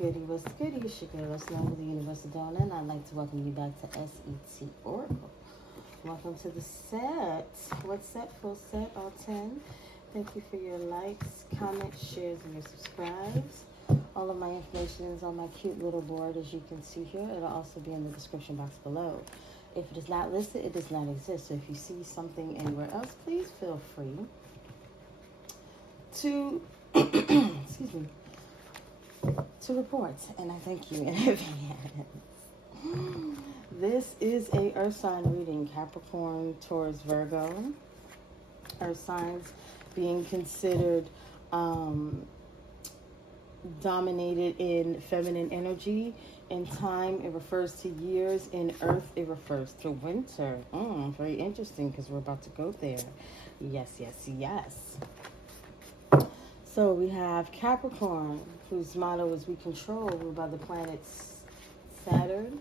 Goody, what's goody? It's your girl, S.E.T.ORACLE with the Universal Donor, and I'd like to welcome you back to S.E.T.ORACLE. Welcome to the set. What set? Full set, all 10. Thank you for your likes, comments, shares, and your subscribes. All of my information is on my cute little board, as you can see here. It'll also be in the description box below. If it is not listed, it does not exist. So if you see something anywhere else, please feel free to, excuse me, to report, and I thank you in advance. This is a Earth sign reading, Capricorn, Taurus, Virgo. Earth signs being considered dominated in feminine energy. In time, it refers to years. In Earth, it refers to winter. Very interesting, because we're about to go there. Yes, yes, yes. So we have Capricorn, whose motto is "We control," ruled by the planet Saturn,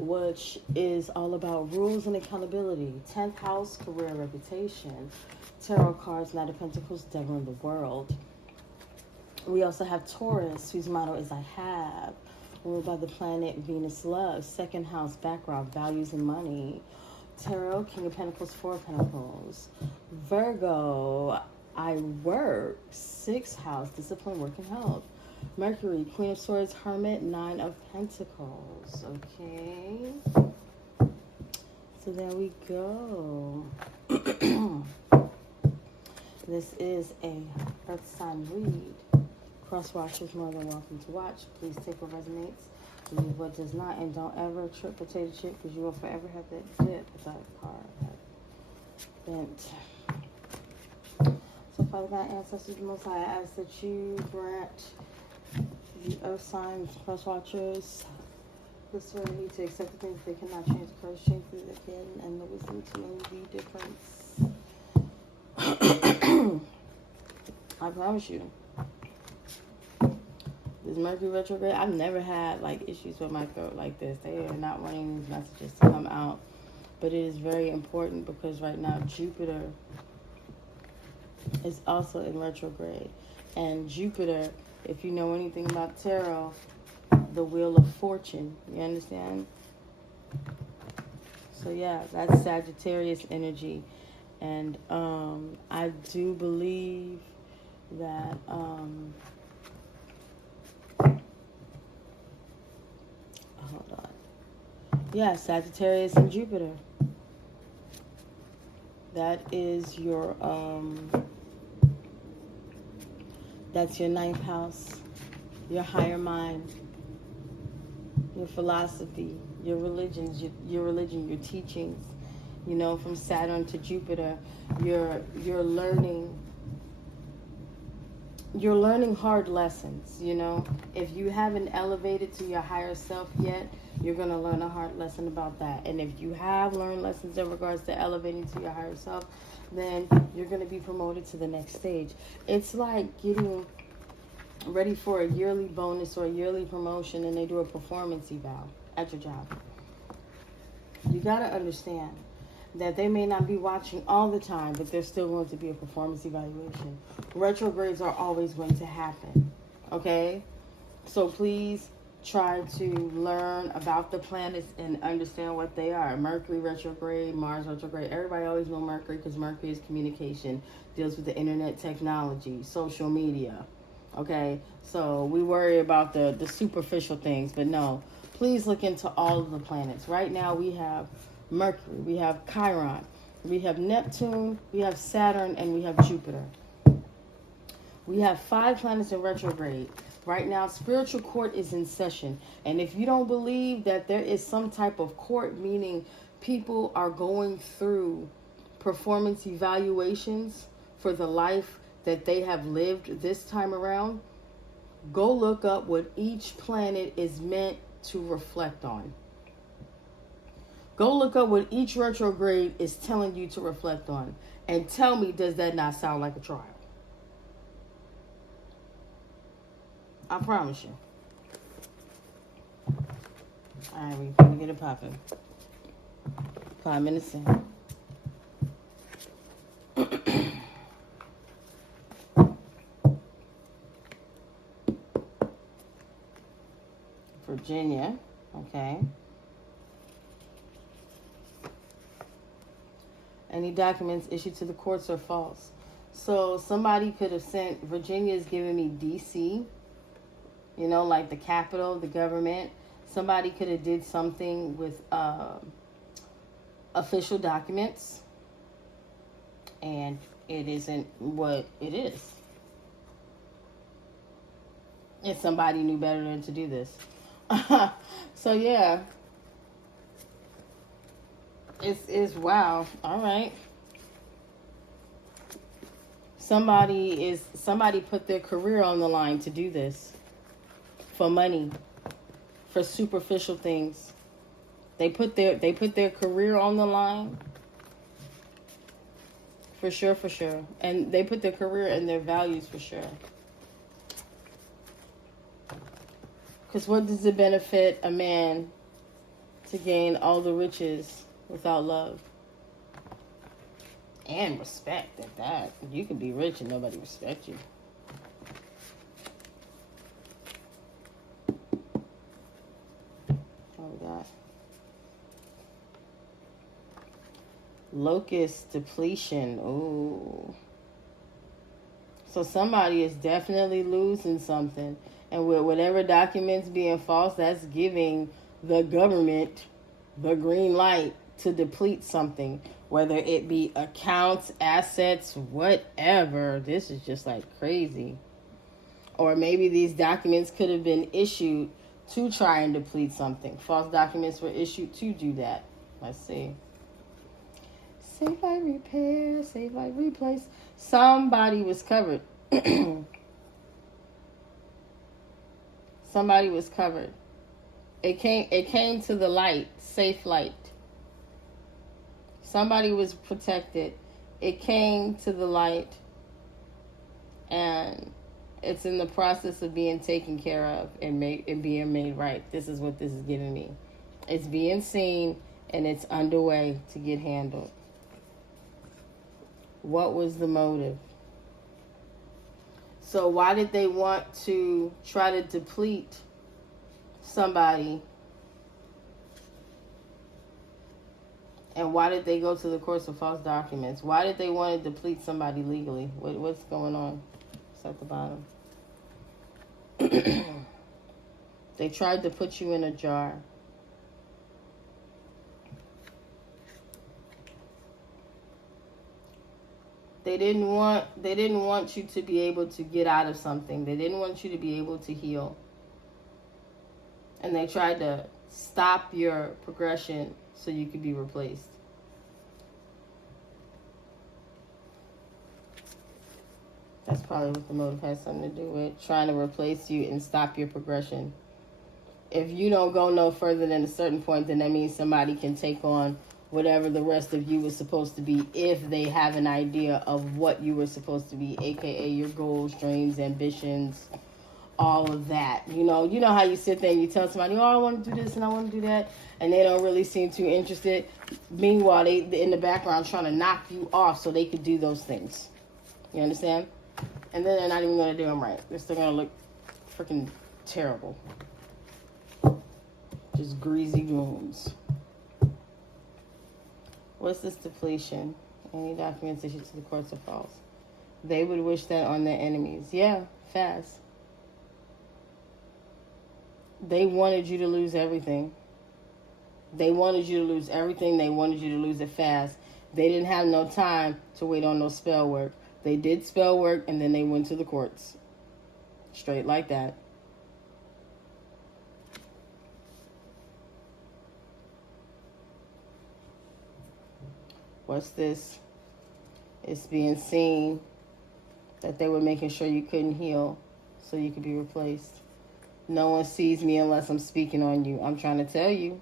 which is all about rules and accountability. 10th house, career and reputation. Tarot cards, Knight of Pentacles, Devil in the world. We also have Taurus, whose motto is "I have," ruled by the planet Venus, love. 2nd house, background, values and money. Tarot, King of Pentacles, 4 of Pentacles. Virgo, I work. 6th house, discipline, work, and health. Mercury, Queen of Swords, Hermit, 9 of Pentacles. Okay. So there we go. This is a Earth sign read. Cross watchers more than welcome to watch. Please take what resonates, leave what does not, and don't ever trip potato chip, because you will forever have that dip with that card bent. So Father God, ancestors, the Most High, I ask that you grant the Earth signs, cross watchers, the serenity to accept the things they cannot change, the courage change things they can, and the wisdom to know the difference. I promise you, this Mercury retrograde, I've never had like issues with my throat like this. They are not wanting these messages to come out, but it is very important because right now Jupiter is also in retrograde, and Jupiter, if you know anything about tarot, the wheel of fortune, you understand? So yeah, that's Sagittarius energy, and I do believe that hold on, yeah, Sagittarius and Jupiter, that is your that's your 9th house, your higher mind, your philosophy, your religions, your teachings. You know, from Saturn to Jupiter, you're learning hard lessons. You know, if you haven't elevated to your higher self yet, you're going to learn a hard lesson about that. And if you have learned lessons in regards to elevating to your higher self, then you're going to be promoted to the next stage. It's like getting ready for a yearly bonus or a yearly promotion, and they do a performance eval at your job. You got to understand that they may not be watching all the time, but there's still going to be a performance evaluation. Retrogrades are always going to happen, okay? So please try to learn about the planets and understand what they are. Mercury retrograde, Mars retrograde. Everybody always know Mercury because Mercury is communication, deals with the internet, technology, social media, okay? So we worry about the superficial things, but no, please look into all of the planets. Right now we have Mercury, we have Chiron, we have Neptune, we have Saturn, and we have Jupiter. We have 5 planets in retrograde. Right now, spiritual court is in session. And if you don't believe that there is some type of court, meaning people are going through performance evaluations for the life that they have lived this time around, go look up what each planet is meant to reflect on. Go look up what each retrograde is telling you to reflect on. And tell me, does that not sound like a trial? I promise you. Alright, we're gonna get it popping. 5 minutes in. Virginia. Okay. Any documents issued to the courts are false. So somebody could have sent, Virginia is giving me DC, you know, like the capital, the government. Somebody could have did something with official documents, and it isn't what it is. And somebody knew better than to do this. So yeah, it's wow. All right. Somebody put their career on the line to do this for money, for superficial things. They put their career on the line. For sure. And they put their career and their values for sure. Because what does it benefit a man to gain all the riches without love? And respect at that. You can be rich and nobody respect you. What we got? Locust depletion. Ooh. So somebody is definitely losing something. And with whatever documents being false, that's giving the government the green light to deplete something. Whether it be accounts, assets, whatever. This is just like crazy. Or maybe these documents could have been issued to try and deplete something. False documents were issued to do that. Let's see. Save by repair, save by replace. Somebody was covered. Somebody was covered. It came to the light, safe light. Somebody was protected. It came to the light, and it's in the process of being taken care of and being made right. This is what this is giving me. It's being seen, and it's underway to get handled. What was the motive? So why did they want to try to deplete somebody? And why did they go to the courts of false documents? Why did they want to deplete somebody legally? What's going on? It's at the bottom. They tried to put you in a jar. They didn't want you to be able to get out of something. They didn't want you to be able to heal. And they tried to stop your progression so you could be replaced. That's probably what the motive has something to do with. Trying to replace you and stop your progression. If you don't go no further than a certain point, then that means somebody can take on whatever the rest of you was supposed to be if they have an idea of what you were supposed to be, aka your goals, dreams, ambitions, all of that. You know how you sit there and you tell somebody, oh, I want to do this and I want to do that, and they don't really seem too interested. Meanwhile, they in the background trying to knock you off so they could do those things. You understand? And then they're not even going to do them right. They're still going to look freaking terrible. Just greasy goons. What's this depletion? Any documents issued to the courts are false. They would wish that on their enemies. Yeah, fast. They wanted you to lose everything. They wanted you to lose everything. They wanted you to lose it fast. They didn't have no time to wait on no spell work. They did spell work and then they went to the courts. Straight like that. What's this? It's being seen that they were making sure you couldn't heal so you could be replaced. No one sees me unless I'm speaking on you. I'm trying to tell you.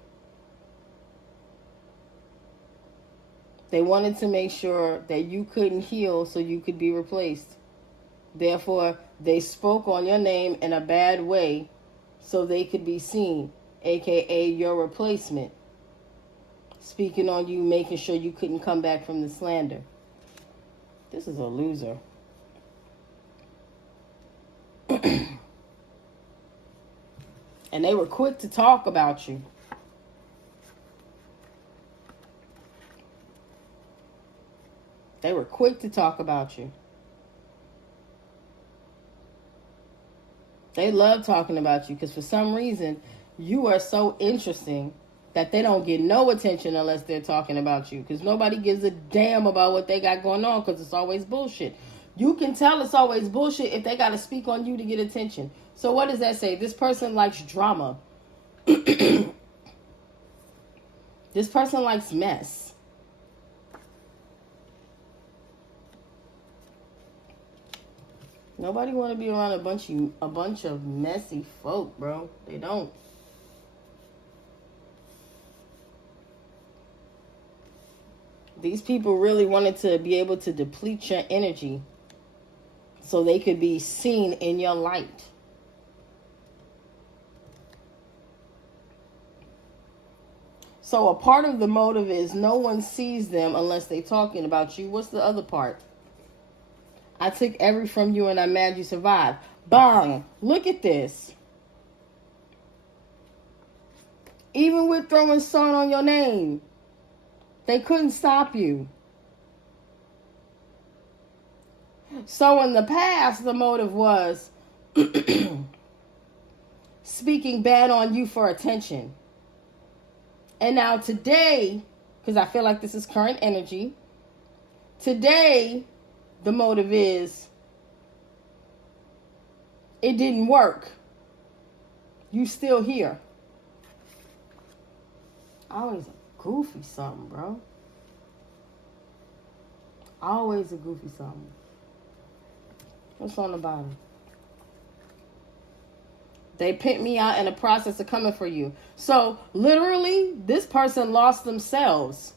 They wanted to make sure that you couldn't heal so you could be replaced. Therefore, they spoke on your name in a bad way so they could be seen, aka your replacement. Speaking on you, making sure you couldn't come back from the slander. This is a loser. And they were quick to talk about you. They were quick to talk about you. They love talking about you because for some reason you are so interesting that they don't get no attention unless they're talking about you, because nobody gives a damn about what they got going on, because it's always bullshit. You can tell it's always bullshit if they got to speak on you to get attention. So what does that say? This person likes drama. This person likes mess. Nobody want to be around a bunch of messy folk, bro. They don't. These people really wanted to be able to deplete your energy so they could be seen in your light. So a part of the motive is no one sees them unless they're talking about you. What's the other part? I took every from you and I'm mad you survived. Bang! Look at this. Even with throwing salt on your name, they couldn't stop you. So in the past, the motive was speaking bad on you for attention. And now today, because I feel like this is current energy, today the motive is it didn't work. You still here. Always a goofy something, bro. Always a goofy something. What's on the bottom? They picked me out in the process of coming for you. So literally, this person lost themselves.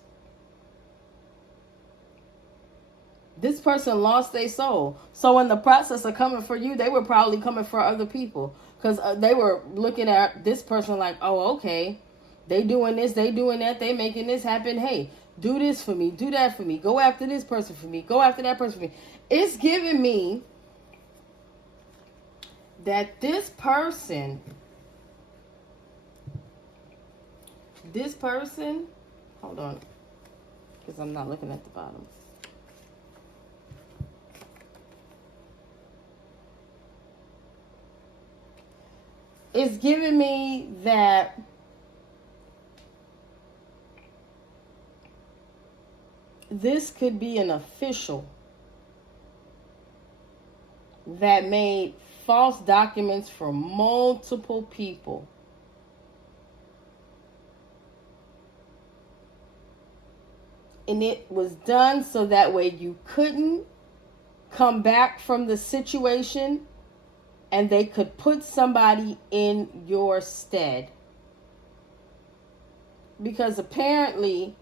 This person lost their soul. So in the process of coming for you, they were probably coming for other people. Because they were looking at this person like, oh, okay. They doing this, they doing that, they making this happen. Hey, do this for me, do that for me. Go after this person for me, go after that person for me. It's giving me that this person, hold on, because I'm not looking at the bottom. It's giving me that this could be an official that made false documents for multiple people. And it was done so that way you couldn't come back from the situation and they could put somebody in your stead. Because apparently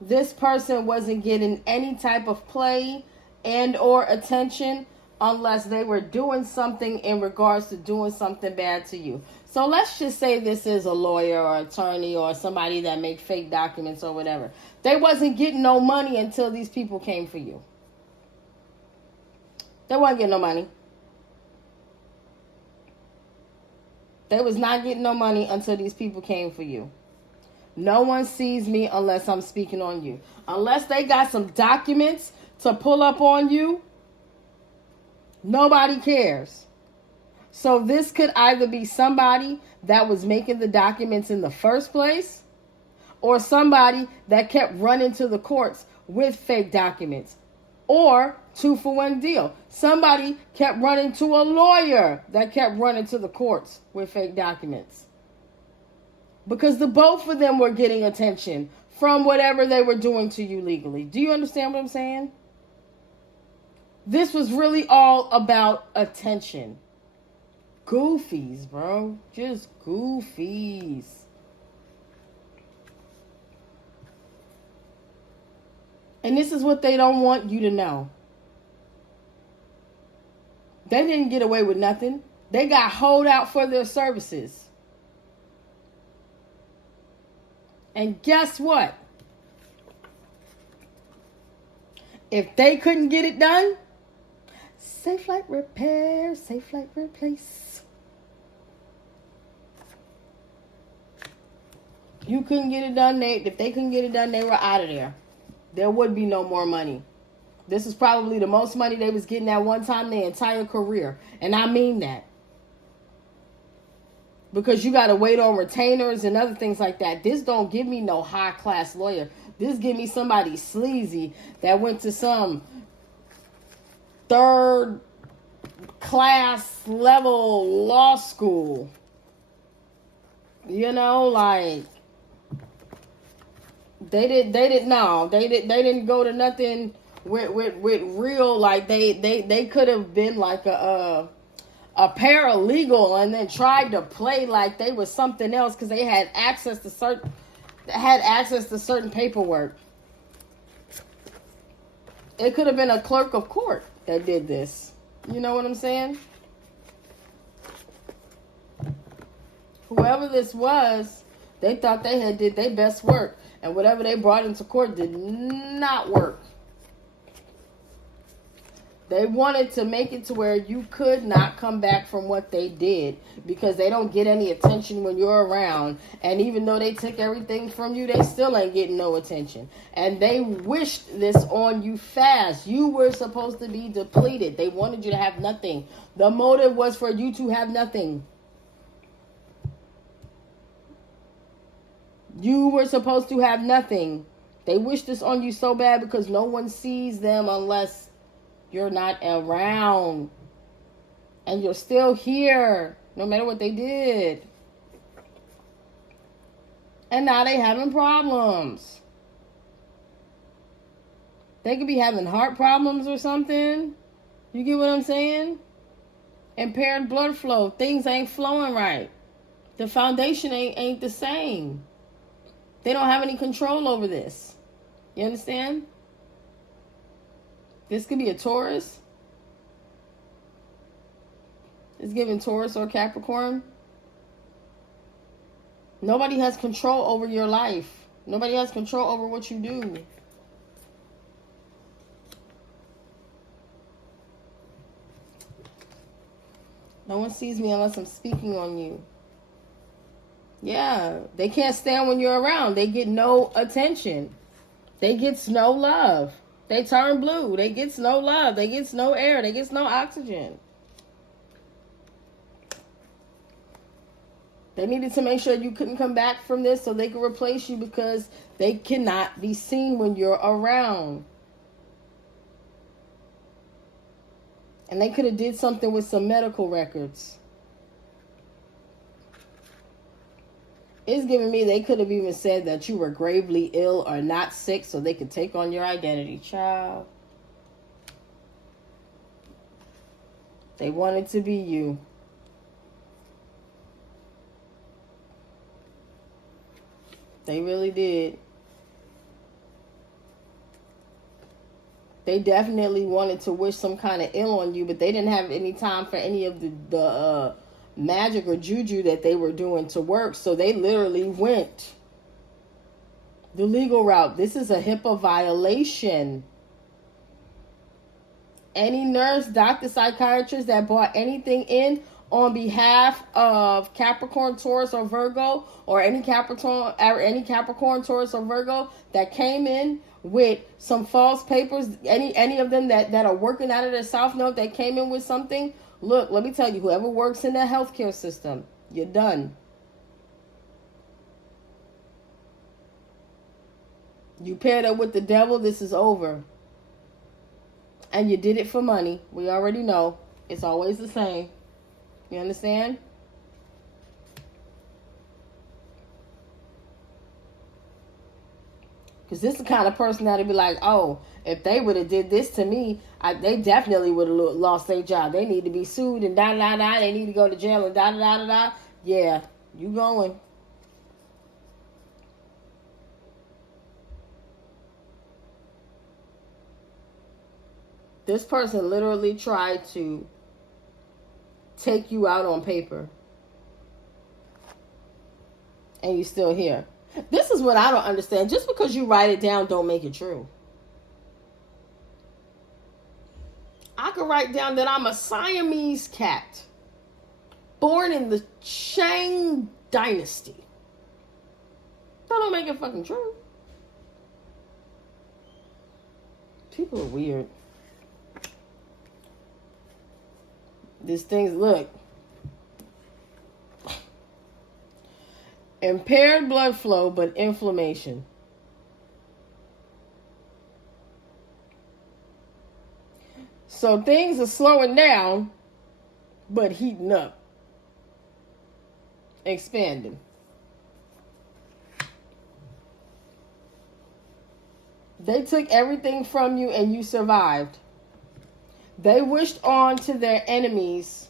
this person wasn't getting any type of play and or attention unless they were doing something in regards to doing something bad to you. So let's just say this is a lawyer or attorney or somebody that make fake documents or whatever. They wasn't getting no money until these people came for you. They wasn't getting no money. They was not getting no money until these people came for you. No one sees me unless I'm speaking on you. Unless they got some documents to pull up on you, nobody cares. So this could either be somebody that was making the documents in the first place, or somebody that kept running to the courts with fake documents, or 2-for-1 deal. Somebody kept running to a lawyer that kept running to the courts with fake documents. Because the both of them were getting attention from whatever they were doing to you legally. Do you understand what I'm saying? This was really all about attention. Goofies, bro. Just goofies. And this is what they don't want you to know. They didn't get away with nothing. They got holed out for their services. And guess what? If they couldn't get it done, safe like repair, safe like replace. You couldn't get it done. If they couldn't get it done, they were out of there. There would be no more money. This is probably the most money they was getting at one time their entire career. And I mean that. Because you got to wait on retainers and other things like that. This don't give me no high-class lawyer. This give me somebody sleazy that went to some third-class level law school. You know, like, they didn't go to nothing with real, like, they could have been like a paralegal and then tried to play like they was something else because they had access to certain paperwork. It could have been a clerk of court that did this. You know what I'm saying? Whoever this was, they thought they had did their best work, and whatever they brought into court did not work. They wanted to make it to where you could not come back from what they did because they don't get any attention when you're around. And even though they took everything from you, they still ain't getting no attention. And they wished this on you fast. You were supposed to be depleted. They wanted you to have nothing. The motive was for you to have nothing. You were supposed to have nothing. They wish this on you so bad because no one sees them unless you're not around. And you're still here, no matter what they did. And now they having problems. They could be having heart problems or something. You get what I'm saying? Impaired blood flow. Things ain't flowing right. The foundation ain't the same. They don't have any control over this. You understand? This could be a Taurus. It's giving Taurus or Capricorn. Nobody has control over your life. Nobody has control over what you do. No one sees me unless I'm speaking on you. Yeah, they can't stand when you're around. They get no attention. They get no love. They turn blue. They get no love. They get no air. They get no oxygen. They needed to make sure you couldn't come back from this so they could replace you because they cannot be seen when you're around. And they could have did something with some medical records. It's giving me they could have even said that you were gravely ill or not sick so they could take on your identity. Child. They wanted to be you. They really did. They definitely wanted to wish some kind of ill on you, but they didn't have any time for any of the magic or juju that they were doing to work. So they literally went the legal route. This is a HIPAA violation. Any nurse, doctor, psychiatrist that brought anything in on behalf of Capricorn, Taurus, or Virgo, or any Capricorn, Taurus, or Virgo that came in with some false papers, any of them that are working out of their South Node that came in with something, look, let me tell you, whoever works in the healthcare system, you're done. You paired up with the devil, this is over. And you did it for money. We already know. It's always the same. You understand? Because this is the kind of person that'd be like, oh, if they would have did this to me, they definitely would have lost their job. They need to be sued and da-da-da. They need to go to jail and da-da-da-da-da. Yeah, you going. This person literally tried to take you out on paper. And you're still here. This is what I don't understand. Just because you write it down don't make it true. I could write down that I'm a Siamese cat born in the Shang dynasty. That don't make it fucking true. People are weird. These things, look. Impaired blood flow, but inflammation. So things are slowing down, but heating up. Expanding. They took everything from you and you survived. They wished on to their enemies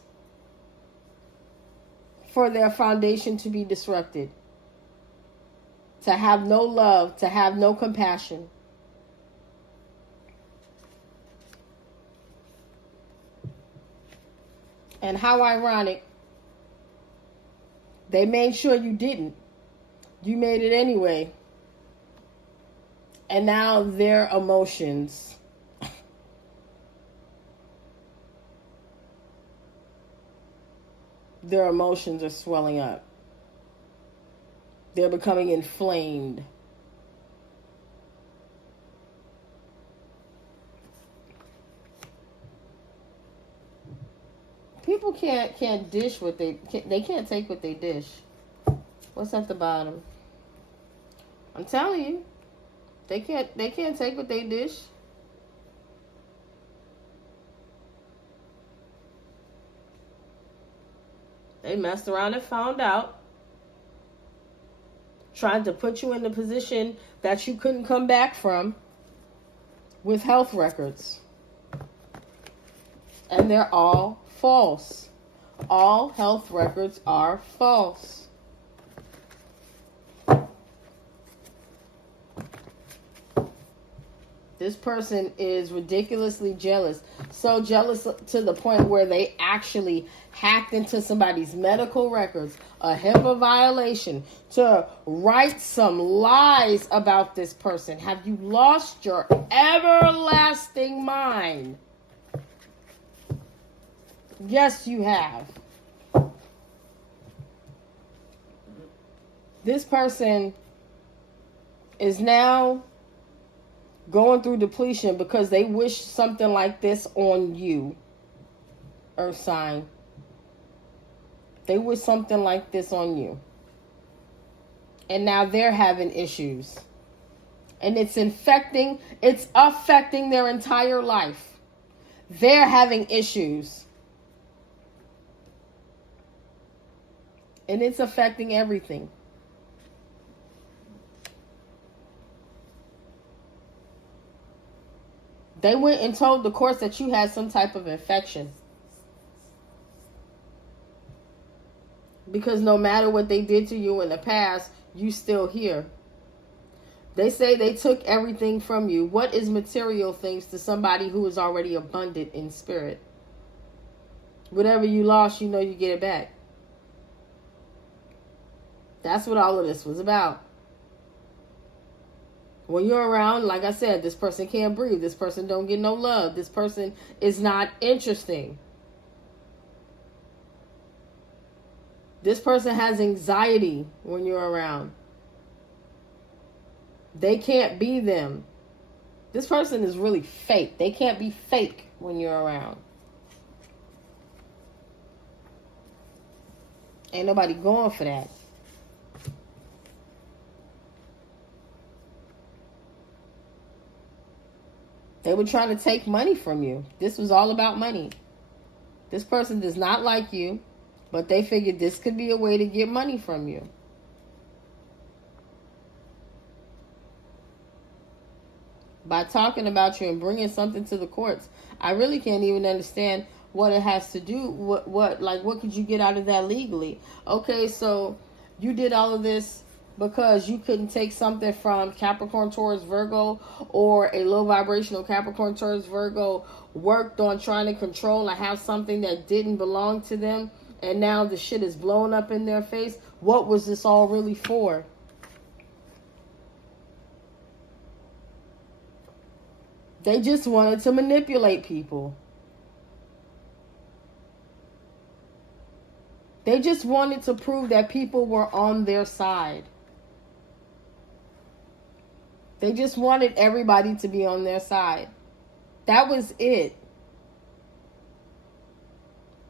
for their foundation to be disrupted. To have no love, to have no compassion. And how ironic. They made sure you didn't. You made it anyway. And now their emotions. Their emotions are swelling up. They're becoming inflamed. People can't dish what they can't take what they dish. What's at the bottom? I'm telling you, they can't take what they dish. They messed around and found out. Trying to put you in the position that you couldn't come back from with health records. And they're all false. All health records are false. This person is ridiculously jealous. So jealous to the point where they actually hacked into somebody's medical records, a HIPAA violation, to write some lies about this person. Have you lost your everlasting mind? Yes, you have. This person is now going through depletion because they wish something like this on you, Earth sign. They wish something like this on you. And now they're having issues. And it's affecting their entire life. They're having issues. And it's affecting everything. They went and told the courts that you had some type of infection. Because no matter what they did to you in the past, you still here. They say they took everything from you. What is material things to somebody who is already abundant in spirit? Whatever you lost, you know you get it back. That's what all of this was about. When you're around, like I said, this person can't breathe. This person don't get no love. This person is not interesting. This person has anxiety when you're around. They can't be them. This person is really fake. They can't be fake when you're around. Ain't nobody going for that. They were trying to take money from you. This was all about money. This person does not like you, but they figured this could be a way to get money from you. By talking about you and bringing something to the courts, I really can't even understand what it has to do. What could you get out of that legally? Okay, so you did all of this because you couldn't take something from Capricorn, Taurus, Virgo, or a low vibrational Capricorn, Taurus, Virgo worked on trying to control and have something that didn't belong to them, and now the shit is blowing up in their face. What was this all really for? They just wanted to manipulate people. They just wanted to prove that people were on their side. They just wanted everybody to be on their side. That was it.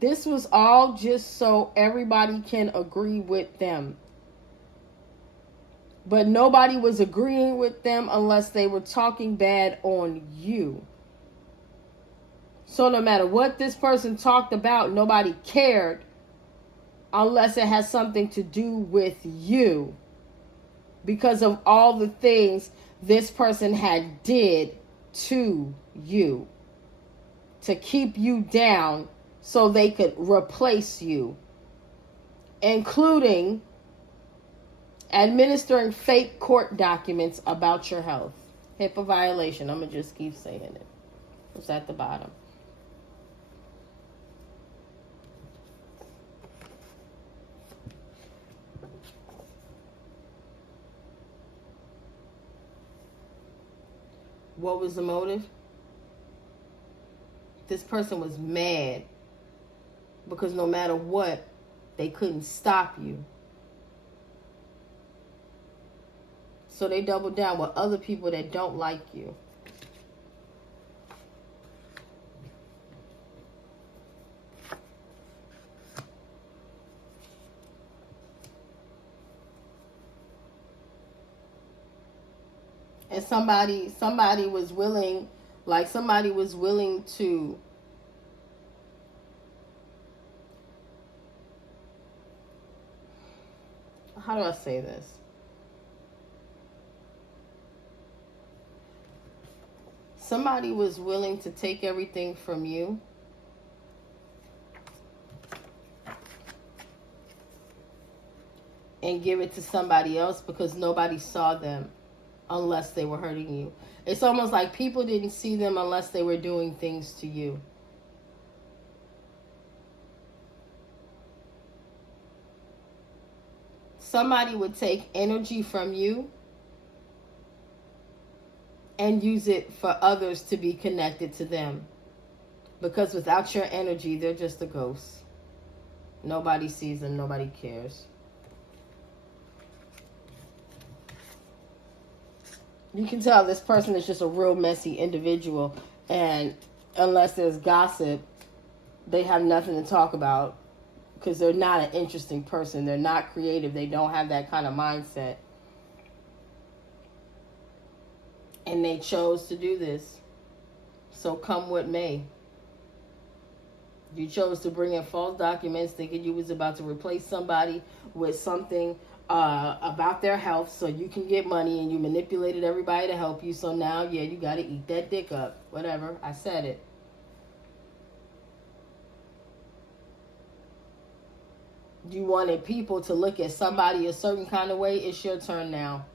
This was all just so everybody can agree with them. But nobody was agreeing with them unless they were talking bad on you. So no matter what this person talked about, nobody cared unless it has something to do with you. Because of all the things this person had did to you. To keep you down so they could replace you. Including administering fake court documents about your health. HIPAA violation. I'm going to just keep saying it. It's at the bottom. What was the motive? This person was mad because no matter what, they couldn't stop you. So they doubled down with other people that don't like you. And somebody was willing, to how do I say this? Somebody was willing to take everything from you and give it to somebody else because nobody saw them unless they were hurting you. It's almost like people didn't see them unless they were doing things to you. Somebody would take energy from you and use it for others to be connected to them. Because without your energy, they're just a ghost. Nobody sees them, nobody cares. You can tell this person is just a real messy individual, and unless there's gossip, they have nothing to talk about because they're not an interesting person. They're not creative. They don't have that kind of mindset. And they chose to do this. So come what may. You chose to bring in false documents thinking you was about to replace somebody with something about their health so you can get money, and you manipulated everybody to help you. So now, yeah, you got to eat that dick up. Whatever. I said it. You wanted people to look at somebody a certain kind of way. It's your turn now.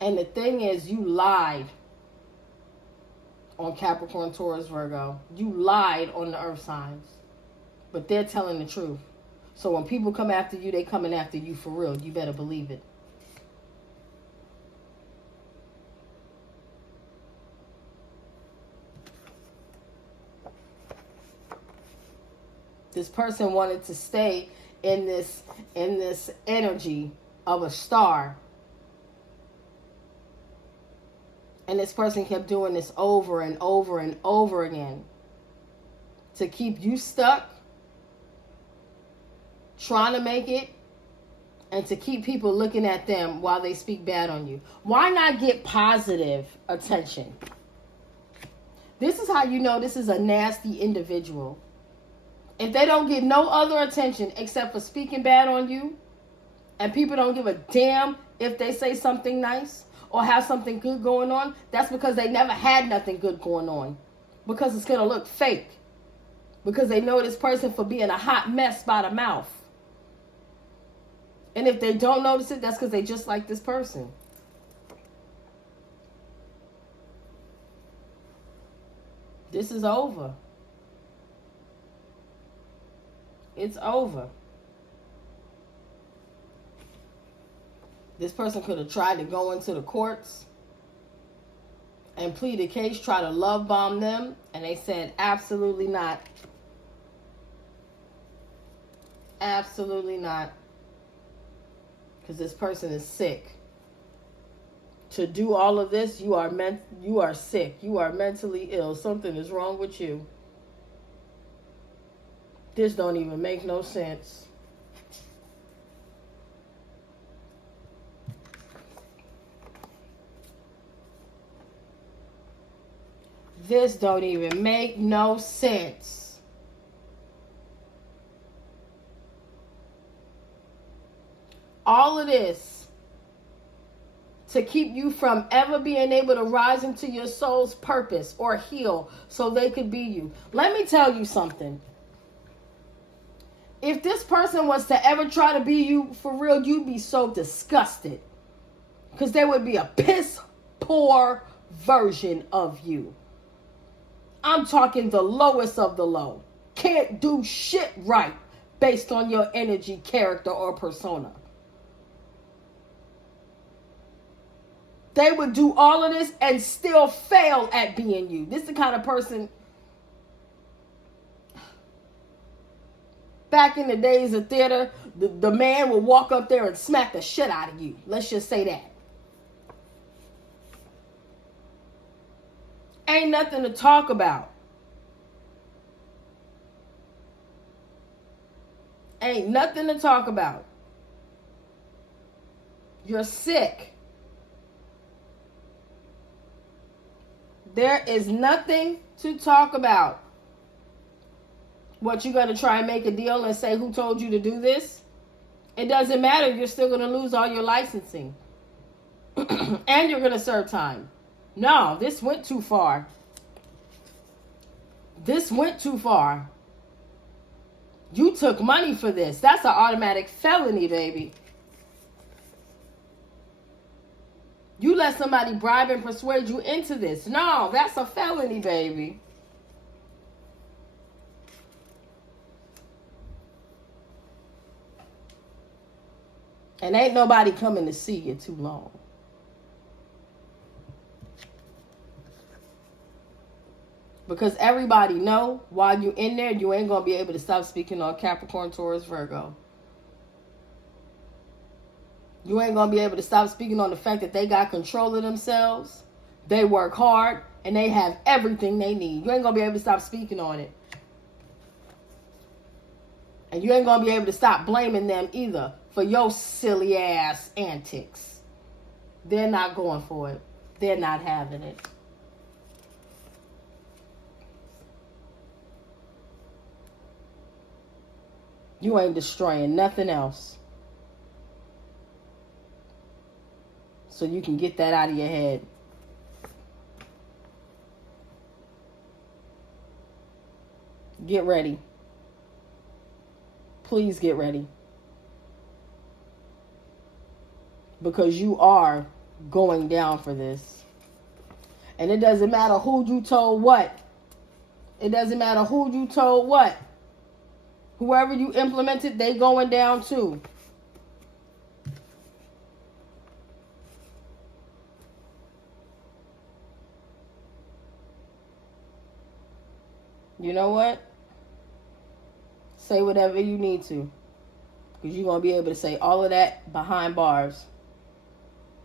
And the thing is, you lied on Capricorn, Taurus, Virgo. You lied on the earth signs. But they're telling the truth. So when people come after you, they coming after you for real. You better believe it. This person wanted to stay in this energy of a star. And this person kept doing this over and over and over again to keep you stuck, trying to make it, and to keep people looking at them while they speak bad on you. Why not get positive attention? This is how you know this is a nasty individual. If they don't get no other attention except for speaking bad on you, and people don't give a damn if they say something nice or have something good going on, that's because they never had nothing good going on. Because it's going to look fake. Because they know this person for being a hot mess by the mouth. And if they don't notice it, that's because they just like this person. This is over. It's over. This person could have tried to go into the courts and plead a case, try to love bomb them, and they said absolutely not. Absolutely not. Because this person is sick. to do all of this, you are sick. You are mentally ill. Something is wrong with you. This don't even make no sense. This don't even make no sense. All of this to keep you from ever being able to rise into your soul's purpose or heal so they could be you. Let me tell you something. If this person was to ever try to be you for real, you'd be so disgusted. Because they would be a piss poor version of you. I'm talking the lowest of the low. Can't do shit right based on your energy, character, or persona. They would do all of this and still fail at being you. This is the kind of person, back in the days of theater, the man would walk up there and smack the shit out of you. Let's just say that. Ain't nothing to talk about. Ain't nothing to talk about. You're sick. There is nothing to talk about. What, you gonna try and make a deal and say who told you to do this? It doesn't matter. You're still gonna lose all your licensing. And you're gonna serve time. No, this went too far. This went too far. You took money for this. That's an automatic felony, baby. You let somebody bribe and persuade you into this. No, that's a felony, baby. And ain't nobody coming to see you too long. Because everybody know while you in there, you ain't going to be able to stop speaking on Capricorn, Taurus, Virgo. You ain't going to be able to stop speaking on the fact that they got control of themselves. They work hard and they have everything they need. You ain't going to be able to stop speaking on it. And you ain't going to be able to stop blaming them either for your silly ass antics. They're not going for it. They're not having it. You ain't destroying nothing else. So you can get that out of your head. Get ready. Please get ready. Because you are going down for this. And it doesn't matter who you told what. It doesn't matter who you told what. Whoever you implemented, they going down too. You know what? Say whatever you need to. Because you're going to be able to say all of that behind bars.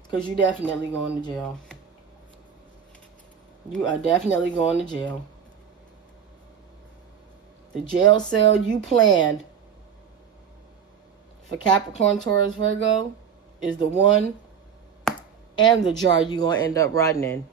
Because you're definitely going to jail. You are definitely going to jail. The jail cell you planned for Capricorn, Taurus, Virgo is the one and the jar you're going to end up rotting in.